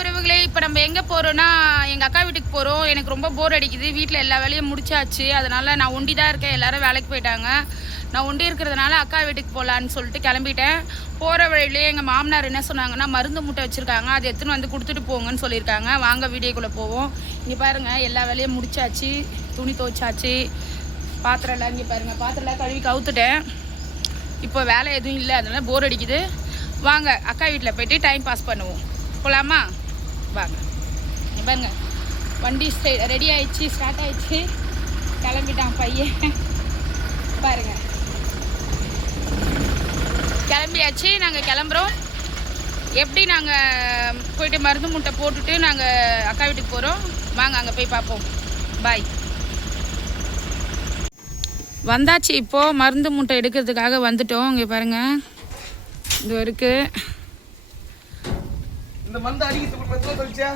உறவுகளே இப்போ நம்ம எங்கே போகிறோன்னா எங்கள் அக்கா வீட்டுக்கு போகிறோம் எனக்கு ரொம்ப போர் அடிக்குது. வீட்டில் எல்லா வேலையும் முடிச்சாச்சு. அதனால் நான் ஒண்டி தான் இருக்கேன். எல்லாரும் வேலைக்கு போயிட்டாங்க. நான் ஒண்டி இருக்கிறதுனால அக்கா வீட்டுக்கு போகலான்னு சொல்லிட்டு கிளம்பிட்டேன். போகிற வழியிலே எங்கள் மாமனார் என்ன சொன்னாங்கன்னா மருந்து மூட்டை வச்சுருக்காங்க. அதை எடுத்துன்னு வந்து கொடுத்துட்டு போங்கன்னு சொல்லியிருக்காங்க. வாங்க வீடியோக்குள்ளே போவோம். இங்கே பாருங்கள் எல்லா வேலையும் முடிச்சாச்சு. துணி துவைச்சாச்சு. பாத்திரம் எல்லாம் இங்கே பாருங்கள் பாத்திரம் எல்லாம் கழுவி கவுத்துட்டேன். இப்போ வேலை எதுவும் இல்லை. அதனால் போர் அடிக்குது. வாங்க அக்கா வீட்டில் போயிட்டு டைம் பாஸ் பண்ணுவோம். போகலாமா வாங்க. பாருங்க. வண்டி ரெடி ஆயிடுச்சு ஸ்டார்ட் ஆயிடுச்சு. கிளம்பிட்டான் பையன். பாருங்க. கிளம்பியாச்சு. நாங்கள் கிளம்புறோம். எப்படி நாங்கள் போயிட்டு மருந்து மூட்டை போட்டுட்டு நாங்கள் அக்கா வீட்டுக்கு போகிறோம் வாங்க அங்கே போய் பார்ப்போம். பாய் வந்தாச்சு இப்போது மருந்து மூட்டை எடுக்கிறதுக்காக வந்துட்டோம். இங்கே பாருங்கள் இது இருக்குது இந்த மருந்து கழிச்சா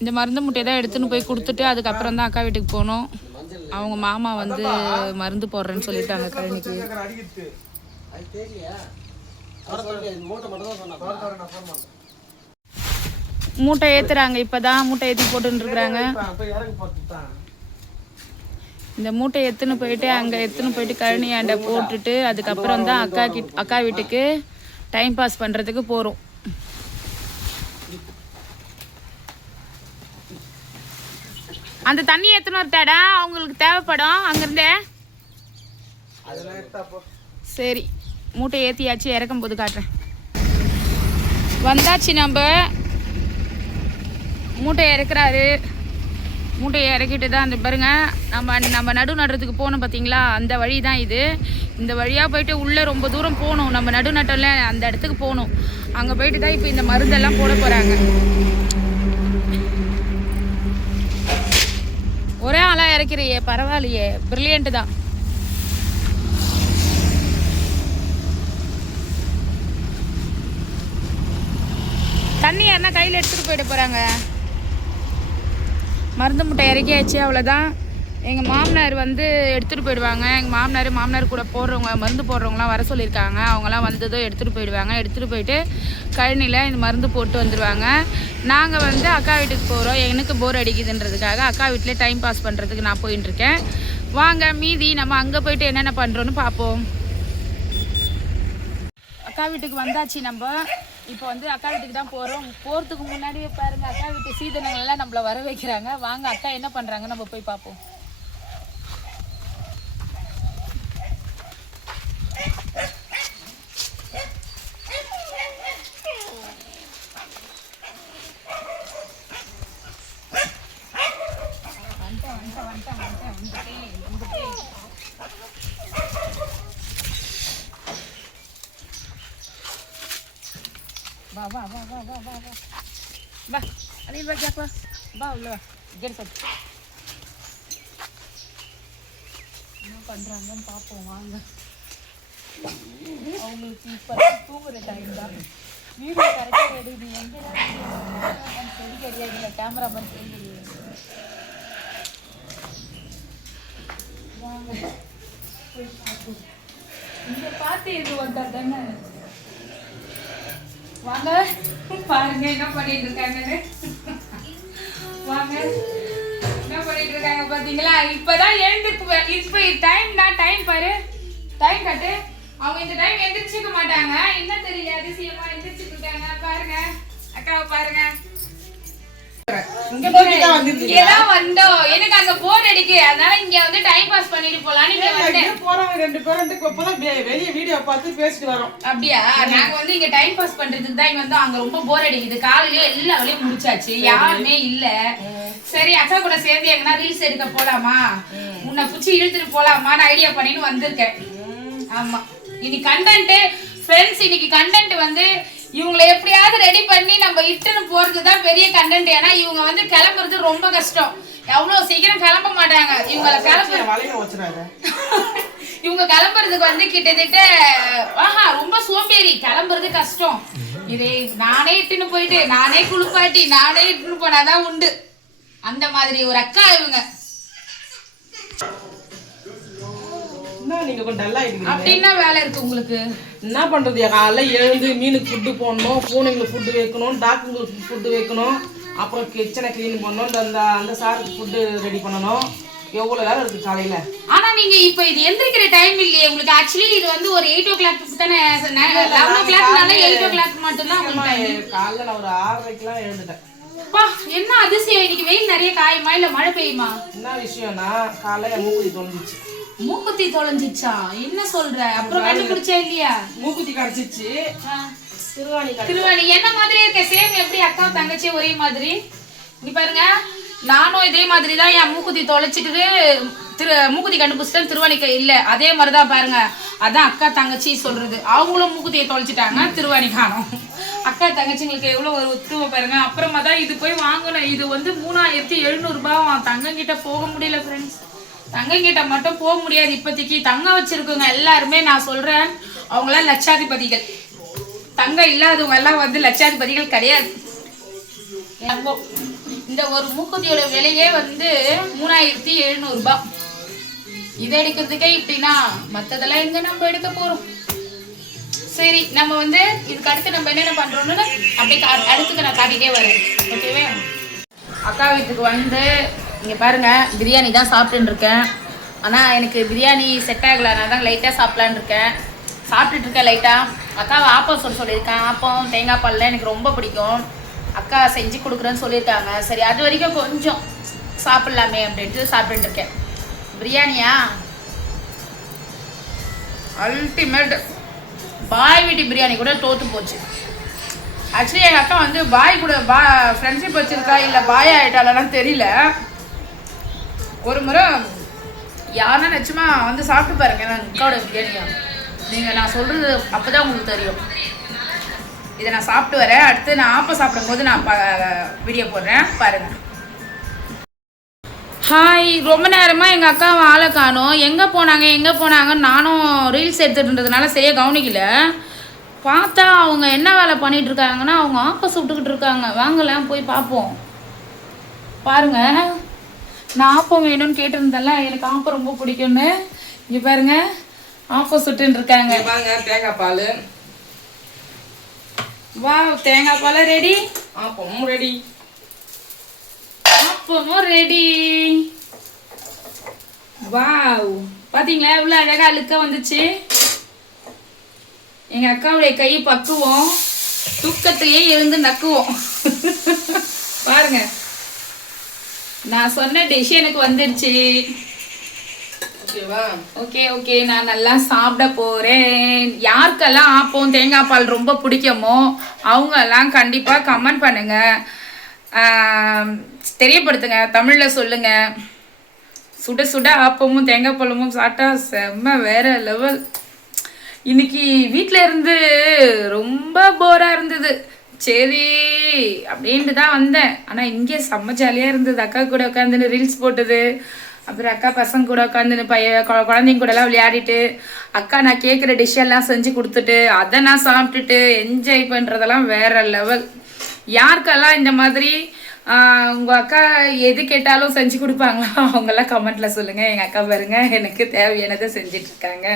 இந்த மூட்டையை தான் எடுத்துன்னு போய் கொடுத்துட்டு அதுக்கப்புறம் தான் அக்கா வீட்டுக்கு போனோம். அவங்க மாமா வந்து மருந்து போடுறேன்னு சொல்லிட்டாங்க கழனிக்கு அடிக்கிறது மூட்டை ஏத்துறாங்க இப்பதான் மூட்டை ஏத்தி போட்டுன்னு இருக்கிறாங்க. இந்த மூட்டை எத்துன்னு போயிட்டு அங்க எத்துன்னு போயிட்டு கழனி ஆண்ட போட்டுட்டு அதுக்கப்புறம் தான் அக்கா கிட் அக்கா வீட்டுக்கு டைம் பாஸ் பண்றதுக்கு போறோம். அந்த தண்ணி எத்தனை வரட்டாடா அவங்களுக்கு தேவைப்படும். அங்கிருந்தே. சரி மூட்டை ஏற்றியாச்சு இறக்கும் போது காட்டுறேன். வந்தாச்சு நம்ம. மூட்டையை இறக்குறாரு. மூட்டையை இறக்கிட்டு தான் அந்த பாருங்க. நம்ம நம்ம நடு நடுறதுக்கு போகணும் பார்த்தீங்களா அந்த வழி தான் இது. இந்த வழியாக போயிட்டு உள்ளே ரொம்ப தூரம் போகணும். நம்ம நடு நட்டோம்ல அந்த இடத்துக்கு போகணும். அங்கே போயிட்டு தான் இப்போ இந்த மருந்தெல்லாம் போட போகிறாங்க ஒரே ஆளாக இறக்கிறியே பரவாயில்லையே. பிரில்லியன்ட் தான். தண்ணி யாருன்னா கையில் எடுத்துகிட்டு போயிட போகிறாங்க மருந்து முட்டை இறக்கியாச்சு அவ்வளோதான் எங்கள் மாமனார் வந்து எடுத்துகிட்டு போயிடுவாங்க. எங்கள் மாமனார் மாமனார் கூட போடுறவங்க மருந்து போடுறவங்களாம் வர சொல்லியிருக்காங்க. அவங்களாம் வந்ததும் எடுத்துகிட்டு போயிடுவாங்க. எடுத்துகிட்டு போயிட்டு கழனியில் இந்த மருந்து போட்டு வந்துடுவாங்க நாங்கள் வந்து அக்கா வீட்டுக்கு போகிறோம் எனக்கு போர் அடிக்குதுன்றதுக்காக அக்கா வீட்டிலே டைம் பாஸ் பண்ணுறதுக்கு நான் போயின்னு இருக்கேன் வாங்க மீதி நம்ம அங்கே போயிட்டு என்னென்ன பண்ணுறோன்னு பார்ப்போம் அக்கா வீட்டுக்கு வந்தாச்சு நம்ம. இப்போ வந்து அக்கா வீட்டுக்கு தான் போகிறோம் போகிறதுக்கு முன்னாடியே பாருங்கள் அக்கா வீட்டு சீதனங்கள் எல்லாம் நம்மளை வர வைக்கிறாங்க. வாங்க அக்கா என்ன பண்ணுறாங்க நம்ம போய் பார்ப்போம் வா வா வா வா வா வா வா அனில் வா ஜாக் வா வா உள்ள கேட் சார் என்ன பண்ணுறாங்கன்னு பார்ப்போம் வாங்க அவங்களுக்கு இப்போ தூங்குற டைம் தான் வீடியோ கரெக்டாக எடு இது எங்கே சரி கிடையாது இல்லை கேமராமேன் சரி கிடையாது வாங்க போய் பார்த்து இது வந்தால் தானே வாங்க. பாருங்க என்ன பண்ணிட்டு இருக்காங்கன்னு வாங்க. என்ன பண்ணிட்டு இருக்காங்க பாத்தீங்களா இப்பதான் எழுந்துக்கு இப்ப டைம் தான். டைம் பாரு. டைம் கட்டு அவங்க இந்த டைம் எந்திரிச்சுக்க மாட்டாங்க. என்ன தெரியல அதிசயமா எந்திரிச்சுட்டு இருக்காங்க பாருங்க. அக்காவை பாருங்க. வந்தோம். எனக்கு அங்க போர் அடிக்கு. அதனால இங்க வந்து டைம் பாஸ் பண்ணிட்டு போலாம்னு இங்க வந்தேன். போறவங்க ரெண்டு பேரும் இப்போதான் வெளியே வீடியோ பார்த்து பேசிட்டு வரோம். அப்படியா? நாங்க வந்து இங்க டைம் பாஸ் பண்றதுக்கு தான் இங்க வந்து அங்க ரொம்ப போர் அடிக்குது. காலையில எல்லா வேலையும் முடிச்சாச்சு. யாருமே இல்ல. சரி அக்கா கூட சேர்ந்து எங்கன்னா ரீல்ஸ் எடுக்க போலாமா? உன்னை புடிச்சு இழுத்துட்டு போலாமான்னு ஐடியா பண்ணின்னு வந்திருக்கேன். ஆமா. இனி கண்டென்ட் ஃப்ரெண்ட்ஸ் இன்னைக்கு கண்டென்ட் வந்து இவங்களை எப்படியாவது ரெடி பண்ணி நம்ம இட்டுன்னு போறது தான் பெரிய கண்டென்ட் ஏன்னா இவங்க வந்து கிளம்புறது ரொம்ப கஷ்டம். எவ்வளவு சீக்கிரம் கிளம்ப மாட்டாங்க. இவங்களை கிளம்ப இவங்க கிளம்புறதுக்கு வந்து கிட்டத்தட்ட ஆஹா ரொம்ப சோம்பேறி. கிளம்புறது கஷ்டம். இதே நானே இட்டுன்னு போயிட்டு நானே குளிப்பாட்டி நானே இட்டுன்னு போனாதான் உண்டு. அந்த மாதிரி ஒரு அக்கா இவங்க. என்ன நீங்க கொஞ்சம் டல்லா அப்படின்னா வேலை இருக்கு உங்களுக்கு? என்ன பண்றது? காலைல எழுந்து மீனுக்கு ஃபுட்டு போடணும் பூனைங்களுக்கு ஃபுட்டு வைக்கணும் டாக்குங்களுக்கு ஃபுட்டு வைக்கணும் அப்புறம் கிச்சனை க்ளீன் பண்ணணும் அந்த அந்த சாருக்கு ஃபுட்டு ரெடி பண்ணணும். எவ்வளோ வேலை இருக்கு காலையில ஆனா நீங்க இப்ப இது எந்திரிக்கிற டைம் இல்லையே. உங்களுக்கு ஆக்சுவலி இது வந்து ஒரு எயிட் ஓ கிளாக் தானே லெவன் ஓ கிளாக்னால எயிட் ஓ கிளாக் மட்டும்தான். காலைல நான் ஒரு ஆறரைக்கெல்லாம் எழுந்துட்டேன். அப்பா என்ன அதிசயம். இன்னைக்கு வெயில் நிறைய காயுமா? இல்ல மழை பெய்யுமா? என்ன விஷயம்னா காலைல மூக்குத்தி தொலைஞ்சிச்சு. மூக்குத்தி தொலைஞ்சிச்சா? என்ன சொல்ற? அப்புறம் கண்டுபிடிச்சா இல்லையா? மூக்குத்தி கிடச்சிச்சு. திருவாணி என்ன மாதிரி இருக்க? சேம் எப்படி அக்கா தங்கச்சி ஒரே மாதிரி? இங்க பாருங்க. நானும் இதே மாதிரி தான் என் மூக்குத்தி தொலைச்சிட்டு திரு மூக்குத்தி கண்டுபிடிச்சிட்டேன் திருவாணிக்க இல்ல அதே மாதிரி தான் பாருங்க. அதான் அக்கா தங்கச்சி சொல்றது. அவங்களும் மூக்குத்தியை தொலைச்சிட்டாங்க திருவாணி காணோம். அக்கா தங்கச்சிங்களுக்கு எவ்வளவு ஒரு ஒத்துமை பாருங்க. அப்புறமா தான் இது போய் வாங்கணும். இது வந்து மூணாயிரத்தி எழுநூறு ரூபாய். தங்கம் கிட்ட போக முடியல ஃப்ரெண்ட்ஸ் தங்கம் கிட்ட மட்டும் போக முடியாது இப்போதைக்கு. தங்கம் வச்சிருக்கவங்க எல்லாருமே நான் சொல்றேன் அவங்களாம் லட்சாதிபதிகள். தங்கம் இல்லாதவங்க எல்லாம் வந்து லட்சாதிபதிகள் கிடையாது. தங்கம். இந்த ஒரு மூக்குத்தியோட விலையே வந்து மூணாயிரத்தி எழுநூறுபா. இதை எடுக்கிறதுக்கே இப்படின்னா மற்றதெல்லாம் எங்க நம்ம எடுக்க போறோம்? சரி நம்ம வந்து இதுக்கு அடுத்து நம்ம என்னென்ன பண்றோம்னு அப்படியே அடுத்துக்கு நான் காட்டிட்டே வரேன். ஓகேவே? அக்கா வீட்டுக்கு வந்து இங்க பாருங்க பிரியாணி தான் சாப்பிட்டுன்னு இருக்கேன் ஆனா எனக்கு பிரியாணி செட் ஆகல நான் தான் லைட்டா சாப்பிடலான்னு இருக்கேன். சாப்பிட்டுட்டு இருக்கேன் லைட்டா அக்காவை ஆப்பம் சொல்ல சொல்லியிருக்கேன். ஆப்பம் தேங்காய் பால்ல எனக்கு ரொம்ப பிடிக்கும். அக்கா செஞ்சு கொடுக்குறேன்னு சொல்லியிருக்காங்க. சரி அது வரைக்கும் கொஞ்சம் சாப்பிடலாமே அப்படின்ட்டு சாப்பிட்டுட்டு இருக்கேன். பிரியாணியா? அல்டிமேட் பாய் வீட்டு பிரியாணி கூட தோத்து போச்சு. ஆக்சுவலி எங்கள் அக்கா வந்து பாய் கூட பா ஃப்ரெண்ட்ஷிப் வச்சிருக்கா இல்லை பாய் ஆகிட்டாலாம் தெரியல. ஒரு முறை யாருன்னா நிச்சயமா வந்து சாப்பிட்டு பாருங்க நான் அக்காவோட பிரியாணியா? நீங்கள் நான் சொல்கிறது அப்போ தான் உங்களுக்கு தெரியும். இதை நான் சாப்பிட்டு வரேன். அடுத்து நான் ஆப்பை சாப்பிடும்போது நான் வீடியோ போடுறேன். பாருங்கள் ஹாய் ரொம்ப நேரமாக எங்கள் அக்காவை ஆளை காணும். எங்கே போனாங்க எங்கே போனாங்கன்னு நானும் ரீல்ஸ் எடுத்துட்டுன்றதுனால சரியாக கவனிக்கல. பார்த்தா அவங்க என்ன வேலை பண்ணிகிட்டு இருக்காங்கன்னா அவங்க ஆப்பை சுட்டுக்கிட்டு இருக்காங்க. வாங்கலாம் போய் பார்ப்போம். பாருங்கள் நான் ஆப்பம் வேணும்னு கேட்டிருந்தேன்ல எனக்கு ஆப்பம் ரொம்ப பிடிக்கும்னு. இங்கே பாருங்க ஆப்பம் சுட்டுன்னு இருக்காங்க. பாருங்க தேங்காய் பால். வா தேங்காய் பால் ரெடி ஆப்பமும் ரெடி அப்பமும் ரெடி வாவ். பாத்தீங்களா இவ்வளோ அழகா அழுக்க வந்துச்சு. எங்க அக்காவுடைய கை பக்குவோம். தூக்கத்திலேயே இருந்து நக்குவோம். பாருங்க. நான் சொன்ன டிஷ் எனக்கு வந்துருச்சு. ஓகேவா? ஓகே ஓகே நான் நல்லா சாப்பிட போறேன். யாருக்கெல்லாம் ஆப்பம் தேங்காய் பால் ரொம்ப பிடிக்குமோ அவங்க எல்லாம் கண்டிப்பா கமெண்ட் பண்ணுங்க. ஆம், தெரியப்படுத்துங்க தமிழ்ல சொல்லுங்க. சுட சுட ஆப்பமும் தேங்காய் பழமும் சாப்பிட்டா செம்ம வேற லெவல் இன்னைக்கு வீட்டில் இருந்து ரொம்ப போராக இருந்தது. சரி அப்படின்ட்டு தான் வந்தேன். ஆனால் இங்கே செம்ம ஜாலியாக இருந்தது. அக்கா கூட உட்காந்துன்னு ரீல்ஸ் போட்டது. அப்புறம் அக்கா பசங்க கூட உட்காந்துன்னு பைய கொ- குழந்தைங்க கூடலாம் விளையாடிட்டு அக்கா நான் கேட்குற டிஷ் எல்லாம் செஞ்சு கொடுத்துட்டு அதை நான் சாப்பிட்டுட்டு என்ஜாய் பண்ணுறதெல்லாம் வேற லெவல் யாருக்கெல்லாம் இந்த மாதிரி உங்கள் அக்கா எது கேட்டாலும் செஞ்சு கொடுப்பாங்களா அவங்கெல்லாம் கமெண்ட்டில் சொல்லுங்கள் எங்கள் அக்கா பாருங்கள் எனக்கு தேவையானதை செஞ்சிட்ருக்காங்க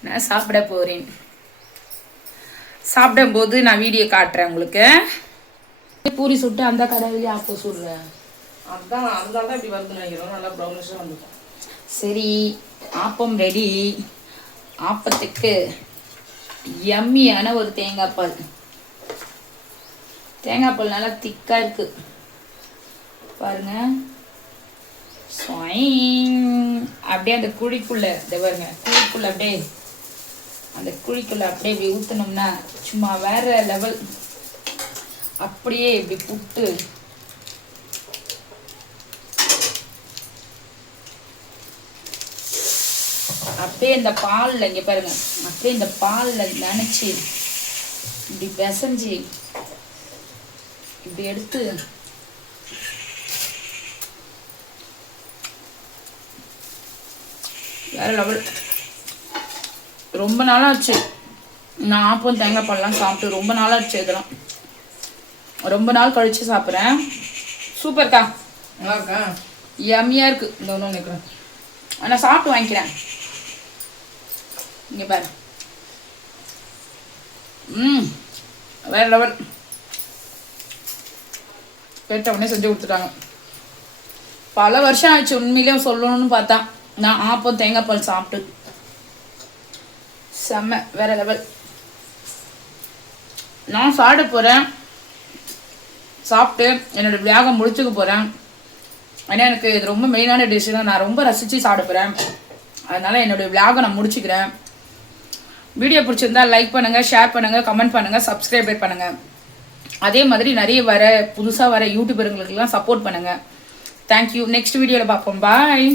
நான் சாப்பிட போகிறேன் சாப்பிடும்போது நான் வீடியோ காட்டுறேன் உங்களுக்கு. பூரி சுட்டு அந்த கடையிலேயே ஆப்போ சுடுறேன். அதான் அதனால தான் இப்படி வருதுன்னு நினைக்கிறோம் நல்லா ப்ரௌனிஷாக வந்துடும் சரி ஆப்பம் ரெடி ஆப்பத்துக்கு யம்மியான ஒரு தேங்காய் பால். தேங்காய் பால் நல்லா திக்கா இருக்கு. பாருங்க. அப்படியே அந்த குழிக்குள்ள இந்த பாருங்க குழிக்குள்ள அப்படியே அந்த குழிக்குள்ள அப்படியே இப்படி ஊத்துனோம்னா சும்மா வேற லெவல் அப்படியே இப்படி புட்டு. அப்படியே இந்த பாலில் இங்கே பாருங்க. அப்படியே இந்த பாலில் நினச்சி இப்படி பிசைஞ்சு இப்படி எடுத்து வேற லெவல் ரொம்ப நாளாச்சு. நான் ஆப்பம் தேங்காய் பால்லாம் சாப்பிட்டு ரொம்ப நாளாச்சு இதெல்லாம். ரொம்ப நாள் கழிச்சு சாப்பிட்றேன். சூப்பர்க்கா நல்லா இருக்கா. யம்மியாக இருக்குது இந்த ஒன்று நினைக்கிறேன் நான் சாப்பிட்டு வாங்கிக்கிறேன். இங்கே பாரு. ம். வேற லெவல். கேட்ட உடனே செஞ்சு கொடுத்துட்டாங்க. பல வருஷம் ஆச்சு உண்மையிலே சொல்லணும்னு பார்த்தா. நான் ஆப்பம் தேங்காய் பால் சாப்பிட்டு. செம்ம வேற லெவல் நான் சாப்பிட போகிறேன் சாப்பிட்டு என்னோட வியாகம் முடிச்சுக்க போகிறேன் ஏன்னா எனக்கு இது ரொம்ப மெயினான டிஷ்ஷு நான் ரொம்ப ரசித்து சாப்பிட போகிறேன் அதனால் என்னுடைய வியாகம் நான் முடிச்சுக்கிறேன். வீடியோ பிடிச்சிருந்தா லைக் பண்ணுங்கள் ஷேர் பண்ணுங்கள் கமெண்ட் பண்ணுங்கள் சப்ஸ்கிரைபர் பண்ணுங்கள் அதே மாதிரி நிறைய வர புதுசாக வர யூடியூபருங்களுக்கெல்லாம் சப்போர்ட் பண்ணுங்கள் தேங்க்யூ நெக்ஸ்ட் வீடியோவில் பார்ப்போம். பாய்